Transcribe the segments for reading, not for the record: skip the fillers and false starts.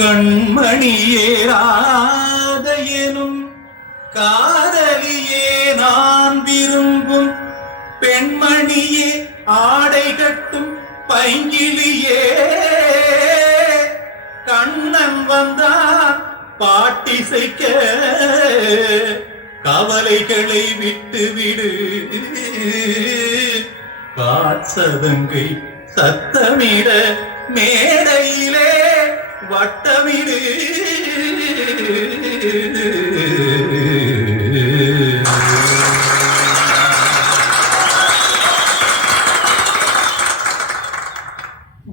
கண்மணியேராதையனும் காதலியே நான் விரும்பும் பெண்மணியே ஆடை கட்டும் பைங்கிலியே கண்ணன் வந்தான் பாட்டிசைக்க கவலைகளை விட்டு விடு காட்சதங்கை சத்தமிட மேடையிலே வட்டமிடு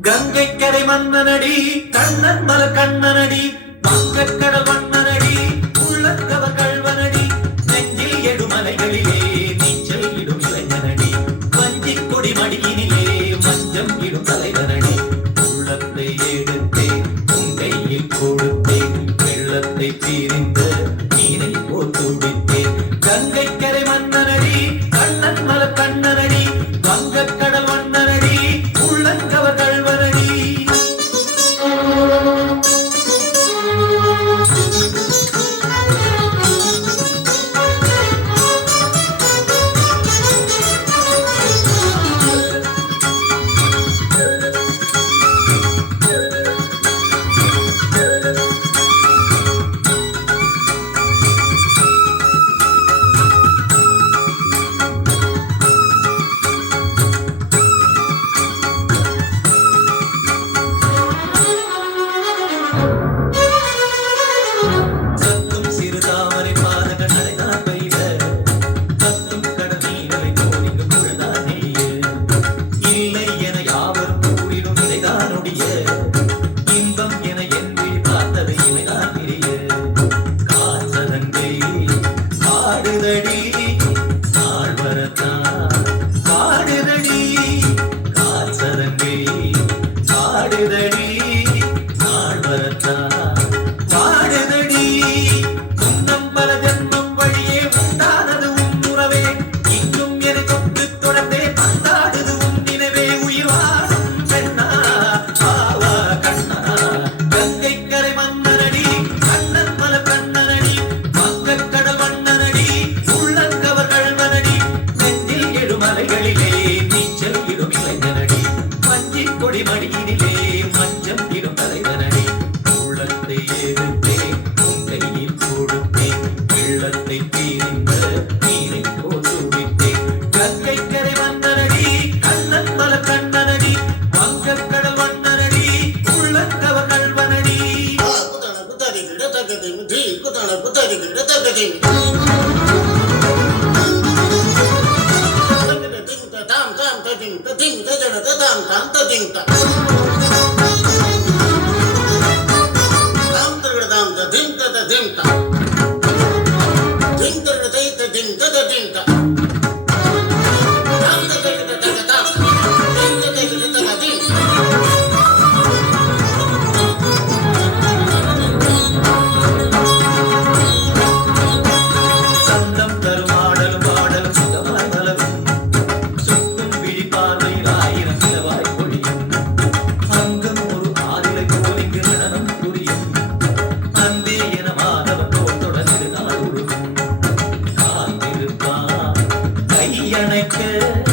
கங்கைக்கரை மன்னனடி கண்ணன் மல கண்ணனடி வங்கக்கடல் வண்ணனடி உள்ளக்கவ கழ்வனடி நெஞ்சில் எடுமலைகளிலே நீச்சல் இடும் இளைஞனடி வஞ்சிக் கொடி மடியினிலே மஞ்சம் இடும் தலைவனடி உள்ளத்தை எடுத்தேன் உன் கையில் கொடுத்தேன் வெள்ளத்தை தீரிந்த நீரை போல் துடித்தேன் கங்கைக்கரை மன்னனடி கண்ணன் மல கண்ணனடி வங்கக்கடல் வண்ணனடி உள்ளக்கவ கழ்வனடி மடியினிலே மஞ்சம் இடும் தலைவனடி உள்ளத்தை எடுத்தேன் உன் கையில் கொடுத்தேன் வெள்ளத்தை தீர்ந்த நீரை போல் துடித்தேன் கங்கைக்கரை வந்தனடி கண்ணன் மல கண்ணனடி வங்கக்கடல் வண்ணனடி உள்ளக்கவ கழ்வனடி எனக்கு